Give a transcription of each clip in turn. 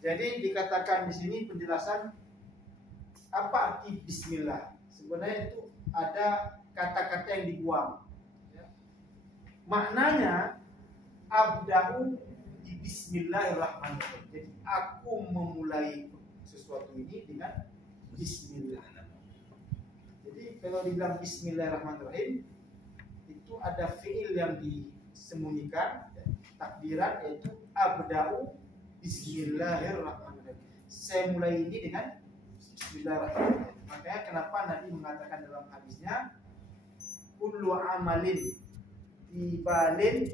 Jadi dikatakan di sini penjelasan apa arti bismillah. Sebenarnya itu ada kata-kata yang dibuang. Ya. Maknanya abda'u di bismillahirrahmanirrahim. Jadi aku memulai sesuatu ini dengan bismillah. Jadi kalau dibilang bismillahirrahmanirrahim itu ada fiil yang disembunyikan, takdiran, yaitu abda'u bismillahirrahmanirrahim. Saya mulai ini dengan bismillahirrahmanirrahim. Makanya kenapa Nabi mengatakan dalam hadisnya kullu amalin tibalin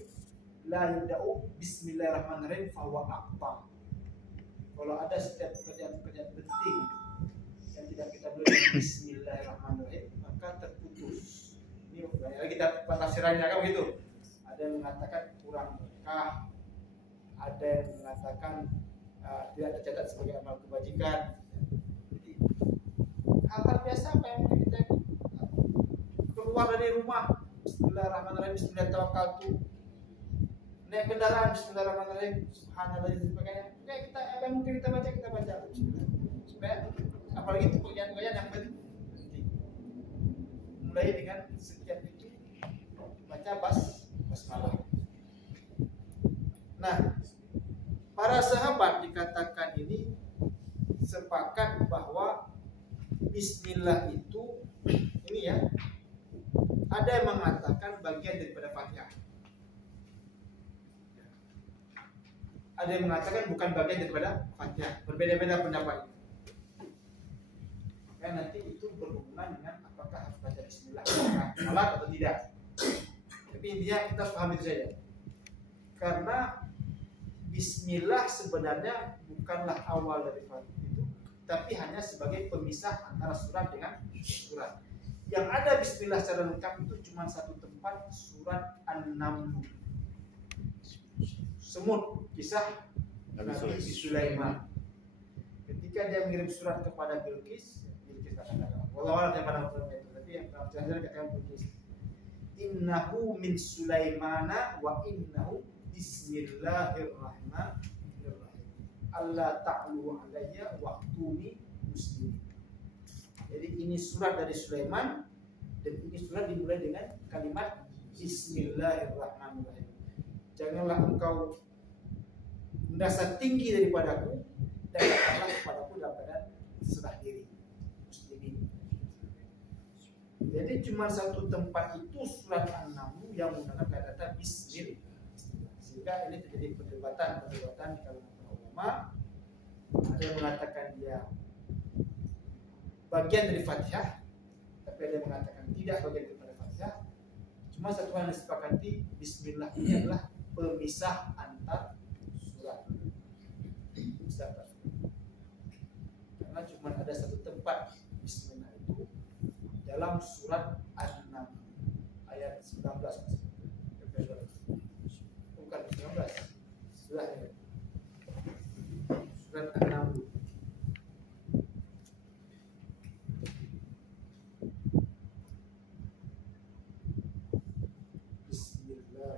la yuda'u bismillahirrahmanirrahim fahuwa aqta. Kalau ada setiap pekerjaan penting yang tidak kita mulai dengan bismillahirrahmanirrahim, maka terputus. Ini kita tafsirannya kan begitu. Ada yang mengatakan kurang berkah, ada yang mengatakan tidak tercatat sebagai amal kebajikan. Jadi hal-hal biasa apa yang mungkin kita keluar dari rumah bismillahirrahmanirrahim, bismillahirrahmanirrahim, naik kendaraan bismillahirrahmanirrahim, subhanallah dan sebagainya. Oke, kita apa yang mungkin kita baca bismillah. Supaya apalagi itu pekerjaan yang penting. Mulai dengan setiap itu baca basmalah. Nah, para sahabat dikatakan ini sepakat bahwa bismillah itu ini ya, ada yang mengatakan bagian daripada Fatihah. Ada yang mengatakan bukan bagian daripada Fatihah. Berbeda-beda pendapat. Ya, nanti itu berhubungan dengan apakah harus baca bismillah salat atau tidak. Tapi intinya kita paham itu saja. Karena bismillah sebenarnya bukanlah awal dari Fatihah itu, tapi hanya sebagai pemisah antara surat dengan surat. Yang ada bismillah secara lengkap itu cuma satu tempat, surat An-Naml. Semut kisah Nabi Sulaiman. Ketika dia mengirim surat kepada Bilqis katakan, wallahualam yang pada waktu itu, tapi yang terakhir katakan Bilqis, innahu min Sulaimana wa innahu bismillahirrahmanirrahim. Allah ta'lu alayya wa'tuni muslimin. Jadi ini surat dari Sulaiman dan ini surat dimulai dengan kalimat bismillahirrahmanirrahim. Janganlah engkau merasa tinggi daripadaku dan datanglah kepadaku dalam keadaan serah diri muslimin. Jadi cuma satu tempat itu surat An-Naml yang menggunakan kata bismillah. Sehingga ini terjadi perdebatan di kalangan para ulama. Ada yang mengatakan dia bagian dari Fatihah, tapi ada yang mengatakan tidak bagian daripada Fatihah. Cuma satu hal yang disepakati, bismillah ini adalah pemisah antar surat. Karena cuma ada satu tempat bismillah itu dalam surat An-Naml ayat 19. Bukan 19. Surat An-Naml. Bismillah.